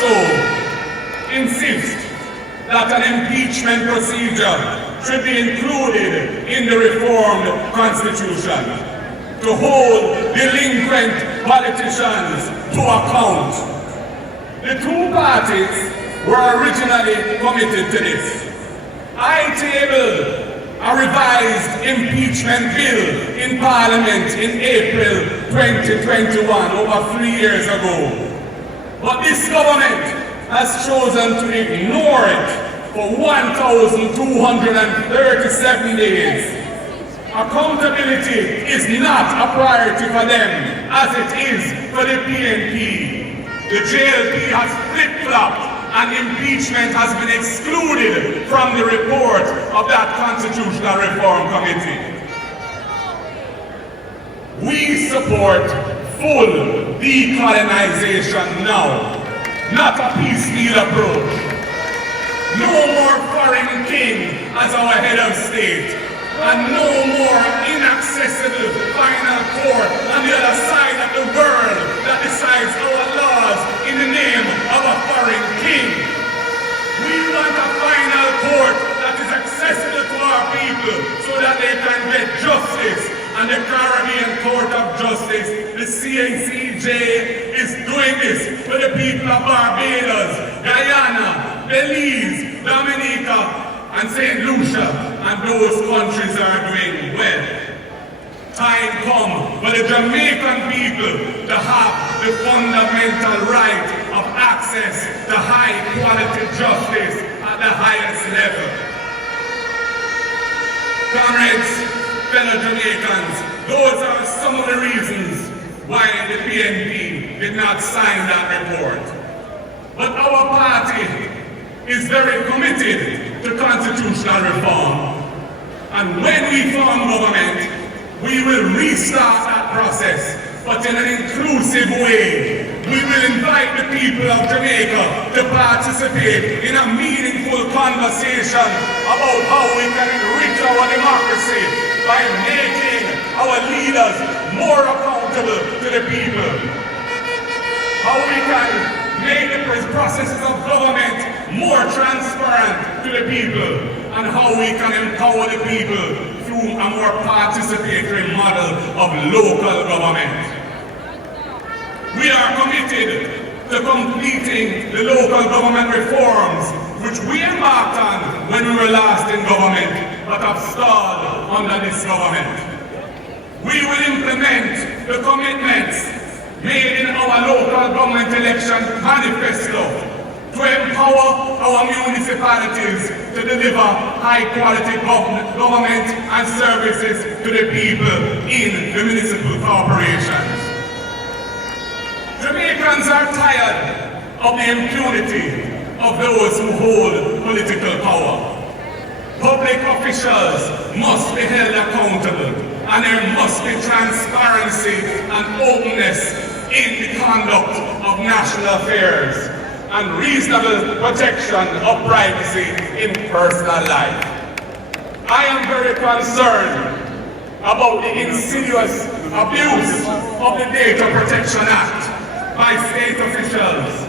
also insist that an impeachment procedure should be included in the reformed constitution to hold delinquent politicians to account. The two parties were originally committed to this. I tabled a revised impeachment bill in Parliament in April 2021, over 3 years ago. But this government has chosen to ignore it for 1,237 days. Accountability is not a priority for them, as it is for the PNP. The JLP has flip-flopped, and impeachment has been excluded from the report of that Constitutional Reform Committee. We support full decolonization now, not a piecemeal approach. No more foreign king as our head of state, and no more inaccessible final court on the other side of the world that decides our laws in the name of a foreign king. We want a final court that is accessible to our people so that they can get justice. And the Caribbean Court of Justice, the CACJ, is doing this for the people of Barbados, Guyana, Belize, Dominica, and St. Lucia, and those countries are doing well. Time come for the Jamaican people to have the fundamental right of access to high-quality justice at the highest level. Comrades, fellow Jamaicans, those are some of the reasons why the PNP did not sign that report. But our party is very committed to constitutional reform. And when we form government, we will restart that process, but in an inclusive way. We will invite the people of Jamaica to participate in a meaningful conversation about how we can enrich our democracy by making our leaders more accountable to the people. How we can make the processes of government more transparent to the people, and how we can empower the people through a more participatory model of local government. We are committed to completing the local government reforms which we embarked on when we were last in government, but have stalled under this government. We will implement the commitments made in our local government election manifesto to empower our municipalities to deliver high-quality government and services to the people in the municipal corporations. Jamaicans are tired of the impunity of those who hold political power. Public officials must be held accountable, and there must be transparency and openness in the conduct of national affairs, and reasonable protection of privacy in personal life. I am very concerned about the insidious abuse of the Data Protection Act by state officials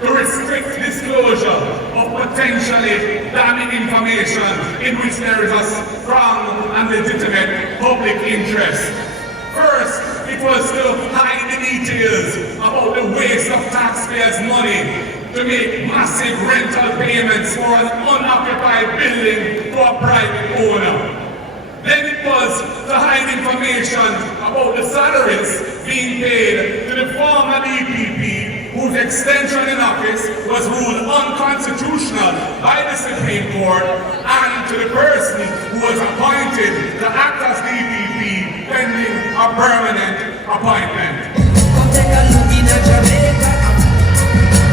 to restrict disclosure of potentially damning information in which there is a strong and legitimate public interest. First, it was to hide the details about the waste of taxpayers' money to make massive rental payments for an unoccupied building to a private owner. Then it was to hide information about the salaries being paid to the former DPP, whose extension in office was ruled unconstitutional by the Supreme Court, and to the person who was appointed to act as DPP pending a permanent appointment. Come take a look in Jamaica.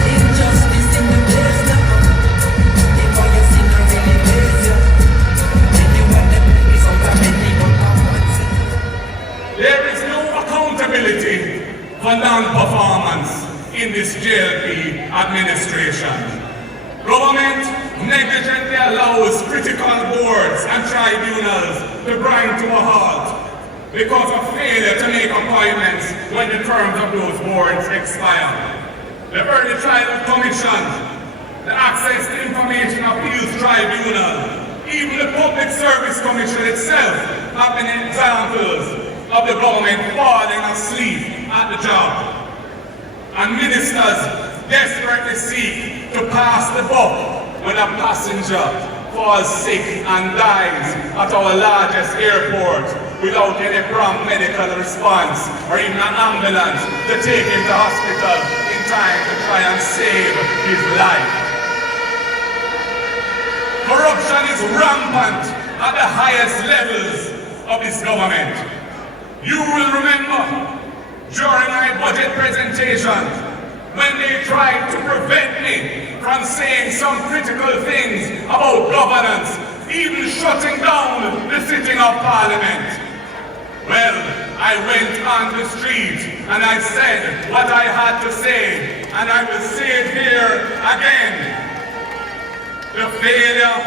Injustice in the place now. If what you see not really pays you, then you want the police out of many There is no accountability for non-performance in this JLP administration. Government negligently allows critical boards and tribunals to grind to a halt because of failure to make appointments when the terms of those boards expire. the Early Childhood Commission, the Access to Information Appeals Tribunal, even the Public Service Commission itself have been examples of the government falling asleep at the job. And ministers desperately seek to pass the buck when a passenger falls sick and dies at our largest airport without any prompt medical response or even an ambulance to take him to hospital in time to try and save his life. Corruption is rampant at the highest levels of this government. You will remember during my budget presentation when they tried to prevent me from saying some critical things about governance, even shutting down the sitting of Parliament. Well, I went on the street and I said what I had to say, and I will say it here again. The failure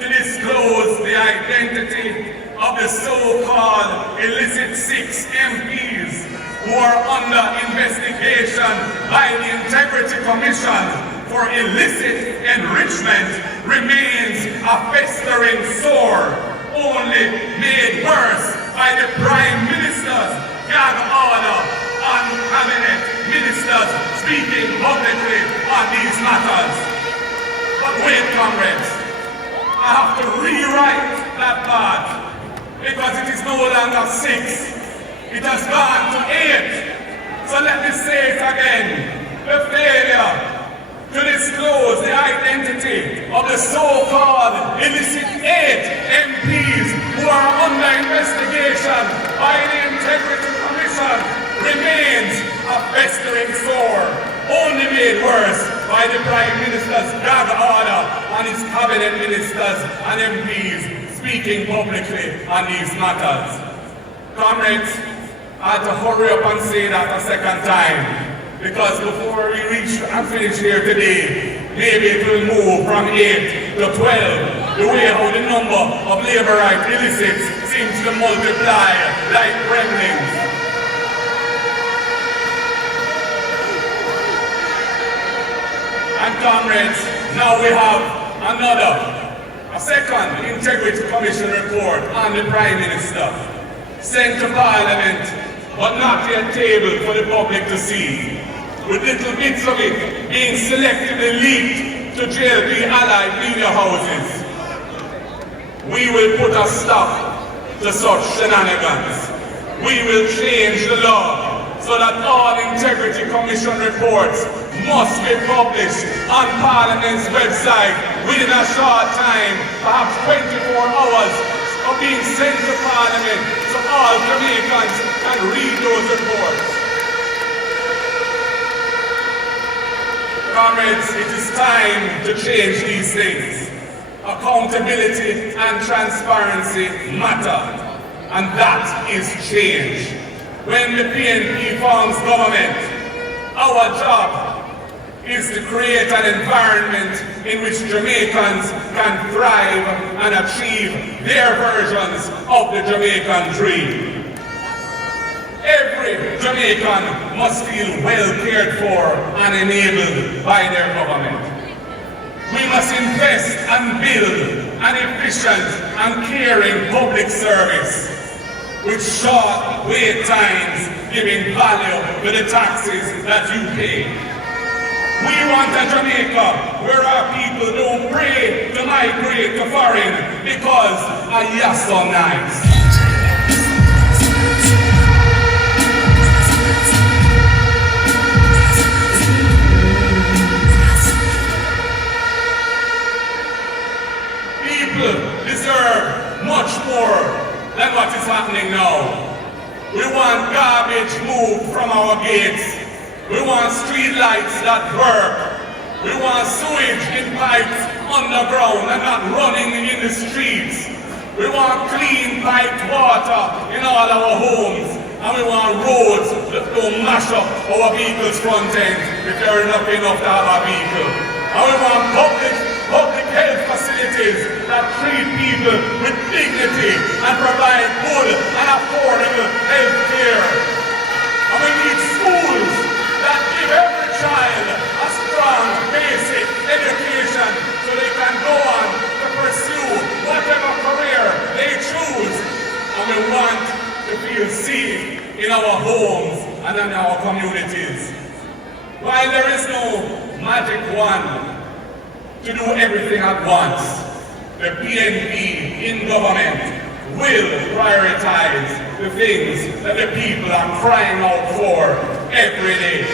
to disclose the identity of the so-called illicit 6 MPs who are under investigation by the Integrity Commission for illicit enrichment remains a festering sore, only made worse by the Prime Minister's gag order on cabinet ministers speaking publicly on these matters. But wait, comrades, I have to rewrite that part because it is no longer 6. It has gone to 8. So let me say it again. The failure to disclose the identity of the so-called illicit 8 MPs who are under investigation by the Integrity Commission remains a festering sore, only made worse by the Prime Minister's gag order on his cabinet ministers and MPs speaking publicly on these matters. Comrades, I had to hurry up and say that a second time, because before we reach and finish here today, maybe it will move from 8 to 12, the way how the number of labor rights illicits seems to multiply like gremlins. And comrades, now we have a second Integrity Commission report on the Prime Minister, sent to Parliament, but not yet tabled for the public to see, with little bits of it being selectively leaked to JLP allied media houses. We will put a stop to such shenanigans. We will change the law so that all Integrity Commission reports must be published on Parliament's website within a short time, perhaps 24 hours of being sent to Parliament so all Jamaicans can read those reports. Comrades, it is time to change these things. Accountability and transparency matter, and that is change. When the PNP forms government, our job is to create an environment in which Jamaicans can thrive and achieve their versions of the Jamaican dream. Every Jamaican must feel well cared for and enabled by their government. We must invest and build an efficient and caring public service with short wait times, giving value to the taxes that you pay. We want a Jamaica where our people don't pray to migrate to foreign because yes so nice. People deserve much more than what is happening now. We want garbage moved from our gates. We want street lights that work. We want sewage in pipes underground and not running in the streets. We want clean piped water in all our homes. And we want roads that don't mash up our vehicles' front end if there is enough to have a vehicle. And we want public health facilities that treat people with dignity and provide good and affordable health care. And we need schools that give every child our homes and in our communities. While there is no magic wand to do everything at once, the PNP in government will prioritize the things that the people are crying out for every day.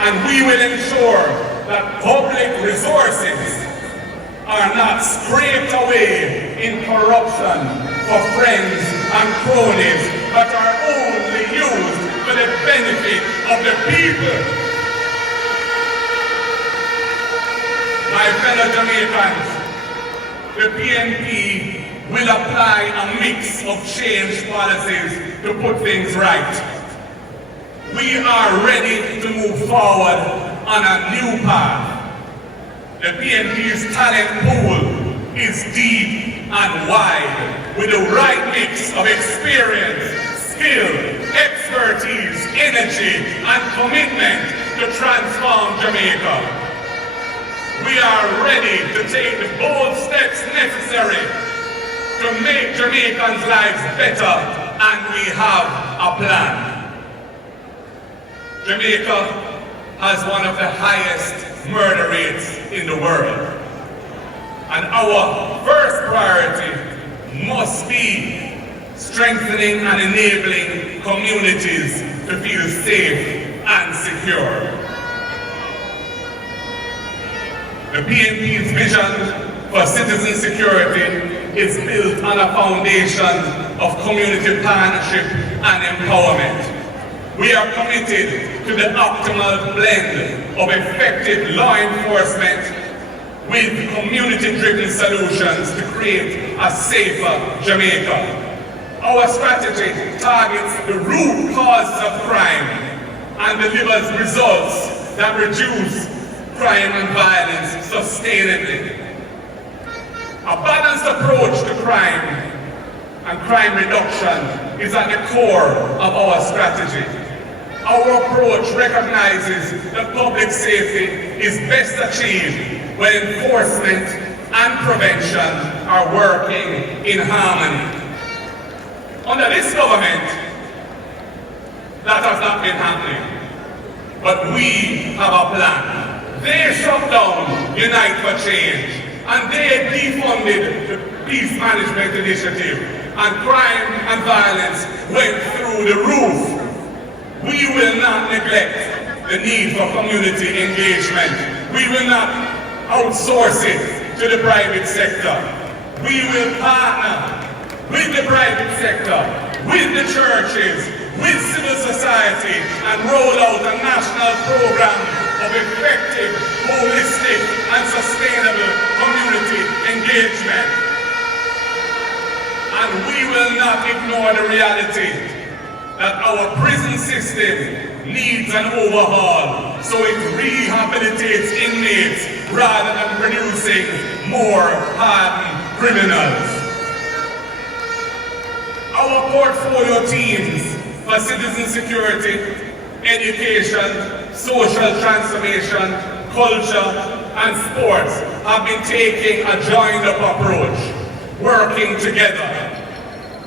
And we will ensure that public resources are not scraped away in corruption for friends and cronies, but are only used for the benefit of the people. My fellow Jamaicans, the PNP will apply a mix of change policies to put things right. We are ready to move forward on a new path. The PNP's talent pool is deep and wide, with the right mix of experience, skill, expertise, energy, and commitment to transform Jamaica. We are ready to take the bold steps necessary to make Jamaicans' lives better, and we have a plan. Jamaica has one of the highest murder rates in the world. And our first priority must be strengthening and enabling communities to feel safe and secure. The PNP's vision for citizen security is built on a foundation of community partnership and empowerment. We are committed to the optimal blend of effective law enforcement with community-driven solutions to create a safer Jamaica. Our strategy targets the root causes of crime and delivers results that reduce crime and violence sustainably. A balanced approach to crime and crime reduction is at the core of our strategy. Our approach recognizes that public safety is best achieved when enforcement and prevention are working in harmony. Under this government, that has not been happening. But we have a plan. They shut down Unite for Change, and they defunded the Peace Management Initiative, and crime and violence went through the roof. We will not neglect the need for community engagement. We will not outsource it to the private sector. We will partner with the private sector, with the churches, with civil society, and roll out a national program of effective, holistic, and sustainable community engagement. And we will not ignore the reality that our prison system needs an overhaul so it rehabilitates inmates rather than producing more hardened criminals. Our portfolio teams for citizen security, education, social transformation, culture, and sports have been taking a joined-up approach, working together.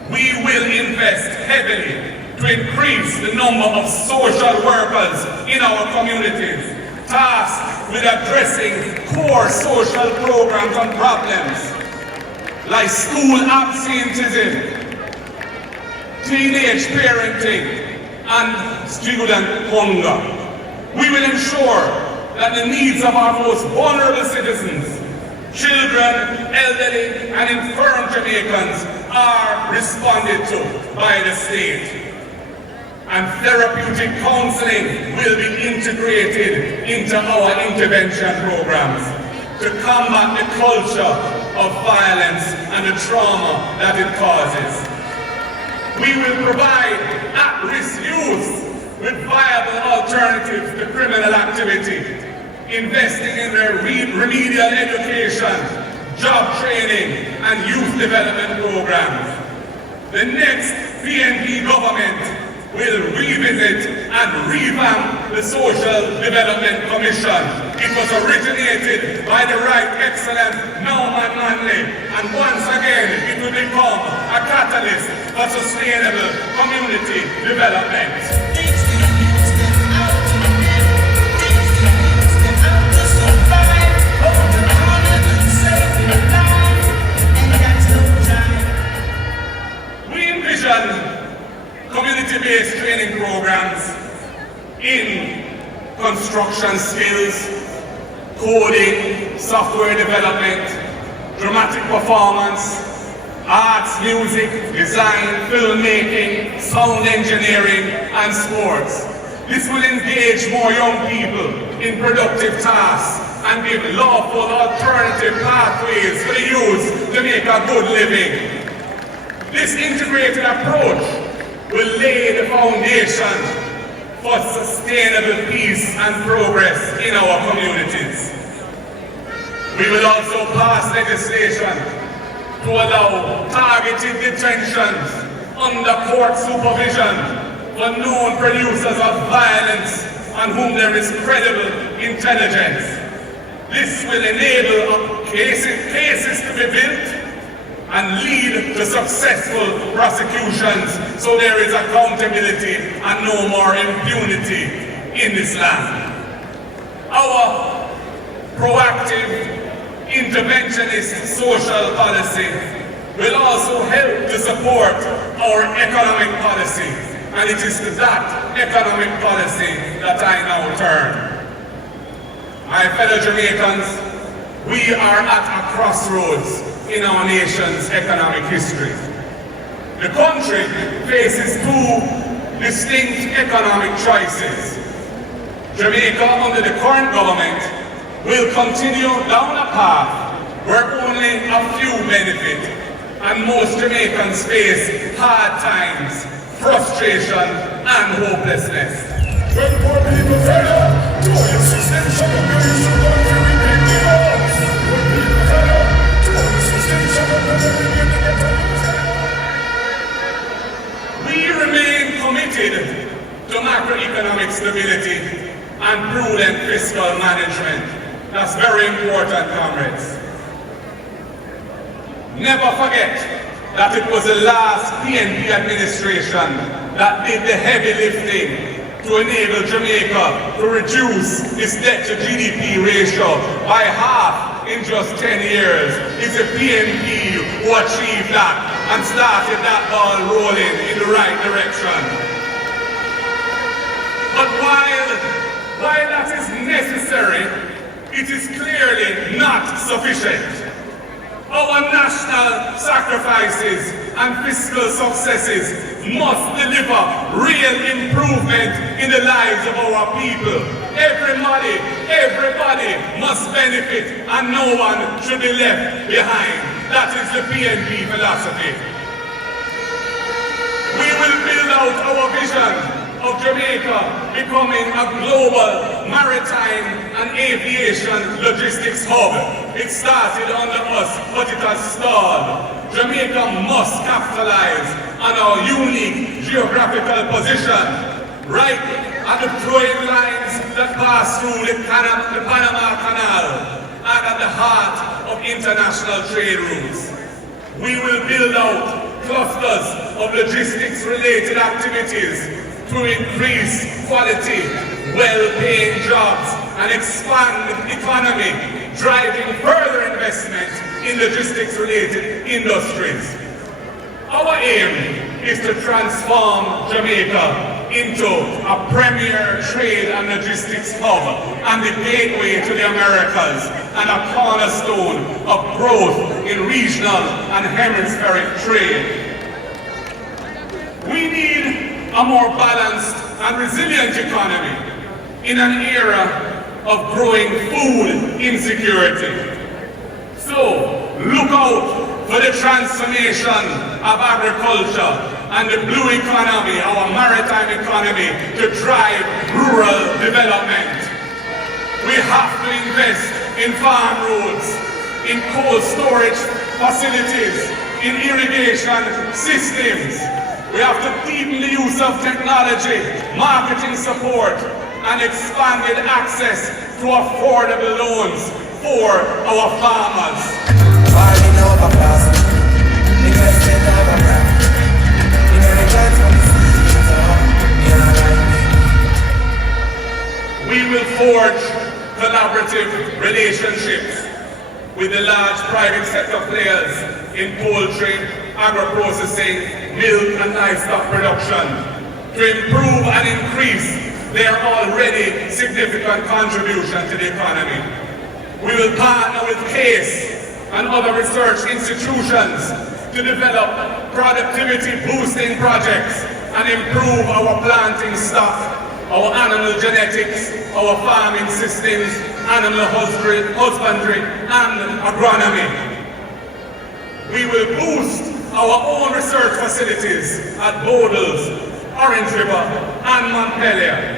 We will invest heavily to increase the number of social workers in our communities, tasked with addressing core social programs and problems like school absenteeism, teenage parenting, and student hunger. We will ensure that the needs of our most vulnerable citizens, children, elderly, and infirm Jamaicans are responded to by the state. And therapeutic counseling will be integrated into our intervention programs to combat the culture of violence and the trauma that it causes. We will provide at-risk youth with viable alternatives to criminal activity, investing in their remedial education, job training, and youth development programs. The next PNP government will revisit and revamp the Social Development Commission. It was originated by the Right Excellent Norman Manley, and once again it will become a catalyst for sustainable community development. Community-based training programs in construction skills, coding, software development, dramatic performance, arts, music, design, filmmaking, sound engineering, and sports. This will engage more young people in productive tasks and give lawful alternative pathways for the youth to make a good living. This integrated approach will lay the foundation for sustainable peace and progress in our communities. We will also pass legislation to allow targeted detentions under court supervision for known producers of violence on whom there is credible intelligence. This will enable cases to be built and lead to successful prosecutions, so there is accountability and no more impunity in this land. Our proactive, interventionist social policy will also help to support our economic policy, and it is to that economic policy that I now turn. My fellow Jamaicans, we are at a crossroads in our nation's economic history. The country faces two distinct economic choices. Jamaica, under the current government, will continue down a path where only a few benefit, and most Jamaicans face hard times, frustration, and hopelessness. When poor people fed up, to your system shall be used to go to repeat the laws. When people fed up, to your system shall be We remain committed to macroeconomic stability and prudent fiscal management. That's very important, comrades. Never forget that it was the last PNP administration that did the heavy lifting to enable Jamaica to reduce its debt to GDP ratio by half in just 10 years. It's the PNP who achieved that and started that ball rolling in the right direction. But while that is necessary, it is clearly not sufficient. Our national sacrifices and fiscal successes must deliver real improvement in the lives of our people. Everybody must benefit, and no one should be left behind. That is the PNP philosophy. We will build out our vision of Jamaica becoming a global maritime and aviation logistics hub. It started under us, but it has stalled. Jamaica must capitalize on our unique geographical position, right at the flowing lines that pass through the Panama Canal and at the heart of international trade routes. We will build out clusters of logistics-related activities to increase quality, well-paying jobs and expand the economy, driving further investment in logistics-related industries. Our aim is to transform Jamaica into a premier trade and logistics hub and the gateway to the Americas and a cornerstone of growth in regional and hemispheric trade. We need a more balanced and resilient economy in an era of growing food insecurity. So, look out for the transformation of agriculture and the blue economy, our maritime economy, to drive rural development. We have to invest in farm roads, in cold storage facilities, in irrigation systems. We have to deepen the use of technology, marketing support, and expanded access to affordable loans for our farmers. Falling over fast. Investment over craft. Inheritance from the seeds of the alignment. We will forge collaborative relationships with the large private sector players in poultry, agro-processing, milk and livestock production to improve and increase their already significant contribution to the economy. We will partner with CASE and other research institutions to develop productivity-boosting projects and improve our planting stock, our animal genetics, our farming systems, animal husbandry, and agronomy. We will boost our own research facilities at Bodles, Orange River, and Montpelier.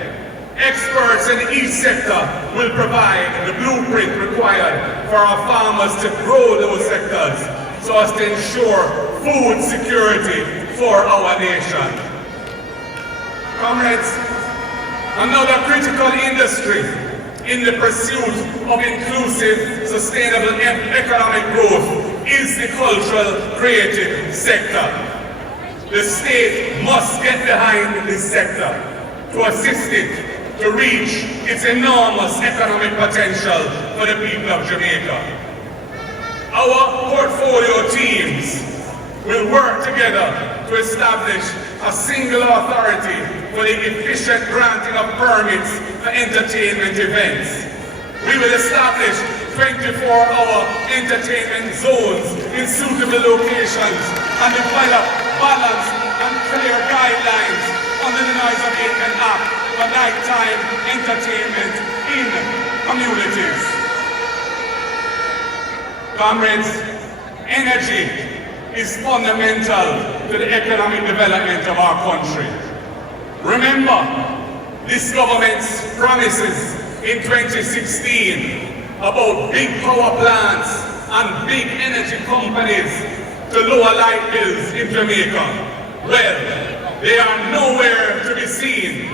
Experts in each sector will provide the blueprint required for our farmers to grow those sectors so as to ensure food security for our nation. Comrades, another critical industry in the pursuit of inclusive, sustainable economic growth is the cultural creative sector. The state must get behind this sector to assist it to reach its enormous economic potential for the people of Jamaica. Our portfolio teams will work together to establish a single authority for the efficient granting of permits for entertainment events. We will establish 24-hour entertainment zones in suitable locations and develop balanced and clear guidelines under the Noise Abatement Act for nighttime entertainment in communities. Comrades, energy is fundamental to the economic development of our country. Remember, this government's promises in 2016 about big power plants and big energy companies to lower light bills in Jamaica. Well, they are nowhere to be seen.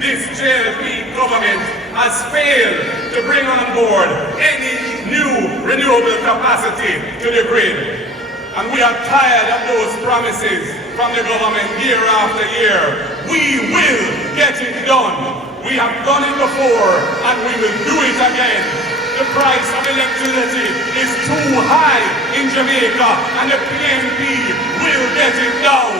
This JLP government has failed to bring on board any new renewable capacity to the grid. And we are tired of those promises from the government year after year. We will get it done. We have done it before and we will do it again. The price of electricity is too high in Jamaica and the PNP will get it down.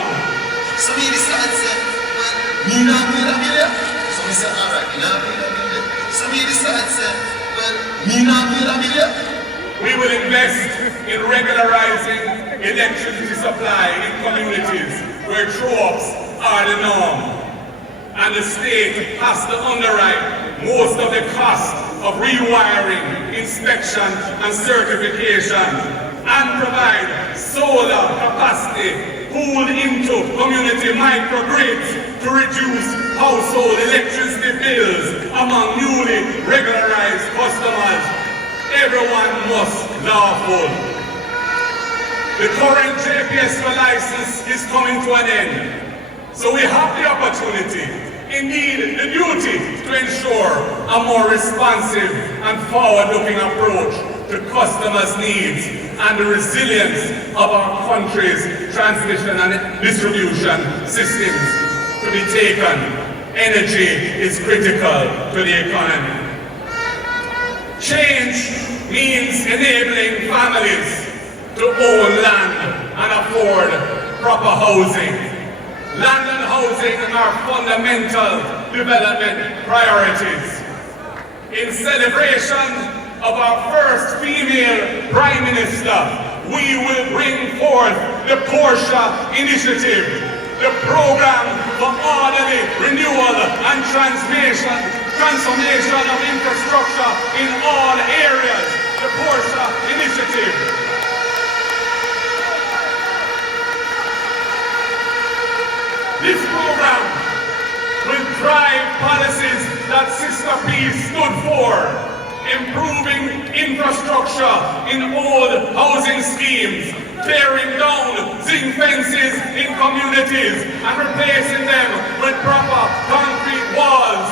So me decide say, well, me not pay that bill. So me say, alright, me not pay that bill. So me decide say, well, me not pay that bill. We will invest in regularizing electricity supply in communities where troughs are the norm. And the state has to underwrite most of the cost of rewiring, inspection and certification and provide solar capacity pooled into community microgrids to reduce household electricity bills among newly regularized customers. Everyone must lawful. The current JPS license is coming to an end. So we have the opportunity, indeed the duty, to ensure a more responsive and forward-looking approach to customers' needs and the resilience of our country's transmission and distribution systems to be taken. Energy is critical to the economy. Change means enabling families to own land and afford proper housing. Land and housing are fundamental development priorities. In celebration of our first female Prime Minister, we will bring forth the Portia Initiative, the program for orderly renewal and transformation of infrastructure in all areas, the Portia Initiative. This program will drive policies that Sister Peace stood for, improving infrastructure in old housing schemes, tearing down zinc fences in communities and replacing them with proper concrete walls,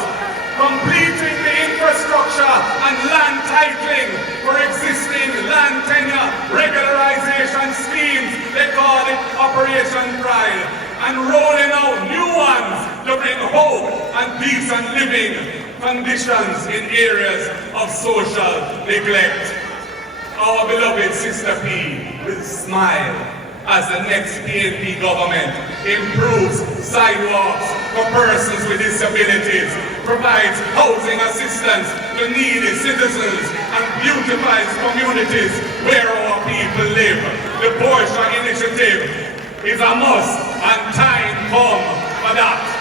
completing the infrastructure and land titling for existing land tenure regularization schemes, they call it Operation Pride, and rolling out new ones to bring hope and decent living conditions in areas of social neglect. Our beloved Sister P will smile as the next PNP government improves sidewalks for persons with disabilities, provides housing assistance to needy citizens, and beautifies communities where our people live. The Porsche initiative is a must, and time come for that.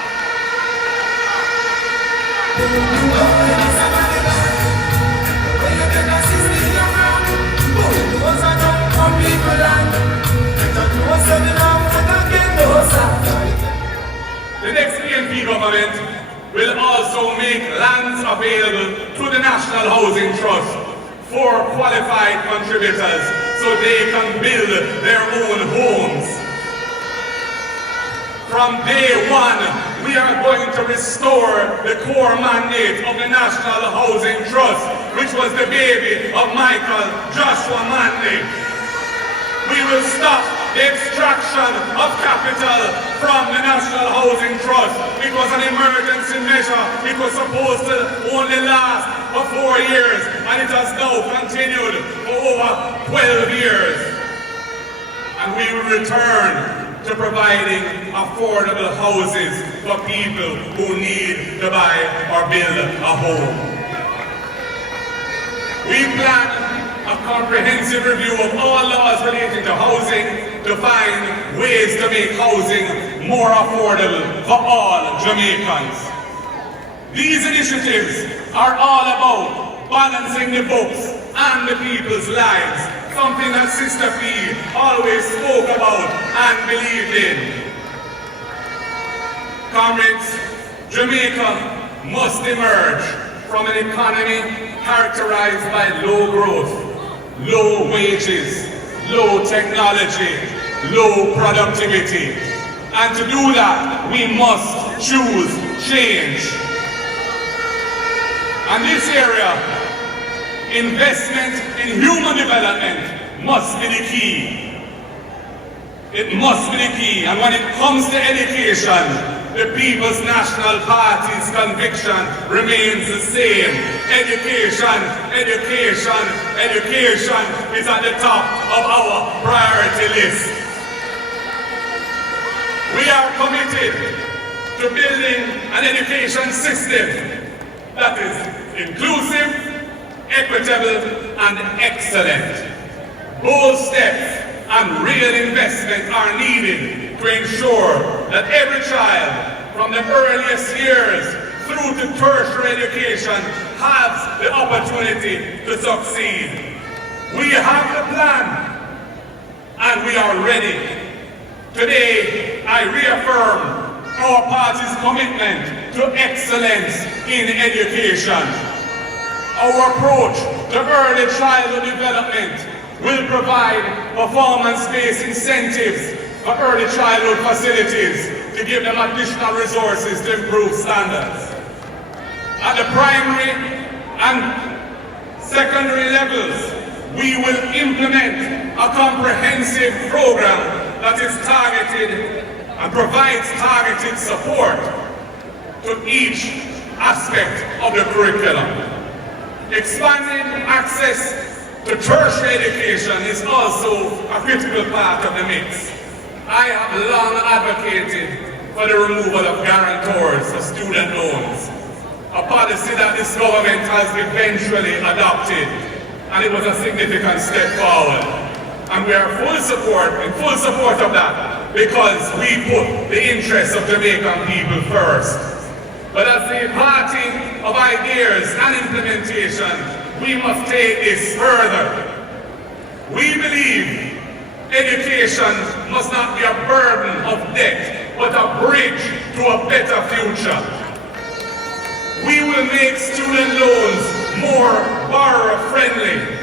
The next PNP government will also make lands available to the National Housing Trust for qualified contributors so they can build their own homes. From day one, we are going to restore the core mandate of the National Housing Trust, which was the baby of Michael Joshua Manley. We will stop the extraction of capital from the National Housing Trust. It was an emergency measure. It was supposed to only last for 4 years, and it has now continued for over 12 years. And we will return to providing affordable houses for people who need to buy or build a home. We plan a comprehensive review of all laws relating to housing to find ways to make housing more affordable for all Jamaicans. These initiatives are all about balancing the books and the people's lives, something that Sister P always spoke about and believed in. Comrades, Jamaica must emerge from an economy characterized by low growth, low wages, low technology, low productivity. And to do that, we must choose change. And this area, investment in human development must be the key. It must be the key. And when it comes to education, the People's National Party's conviction remains the same. Education, education, education is at the top of our priority list. We are committed to building an education system that is inclusive, equitable, and excellent. Bold steps and real investment are needed to ensure that every child, from the earliest years through to tertiary education, has the opportunity to succeed. We have the plan, and we are ready. Today, I reaffirm our party's commitment to excellence in education. Our approach to early childhood development will provide performance-based incentives for early childhood facilities to give them additional resources to improve standards. At the primary and secondary levels, we will implement a comprehensive program that is targeted and provides targeted support to each aspect of the curriculum. Expanding access to tertiary education is also a critical part of the mix. I have long advocated for the removal of guarantors for student loans, a policy that this government has eventually adopted, and it was a significant step forward. And we are in full support of that, because we put the interests of Jamaican people first. But as the party of ideas and implementation, we must take this further. We believe education must not be a burden of debt, but a bridge to a better future. We will make student loans more borrower-friendly.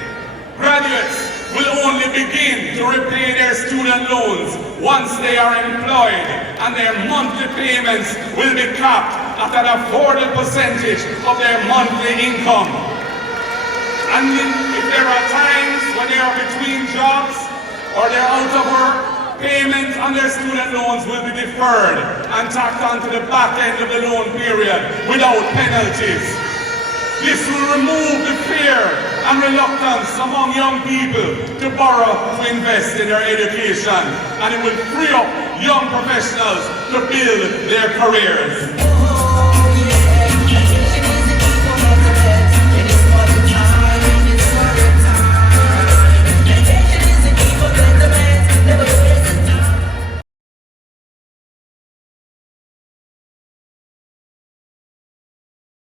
Graduates will only begin to repay their student loans once they are employed, and their monthly payments will be capped at an affordable percentage of their monthly income. And if there are times when they are between jobs or they're out of work, payments on their student loans will be deferred and tacked onto the back end of the loan period without penalties. This will remove the fear and reluctance among young people to borrow to invest in their education, and it will free up young professionals to build their careers.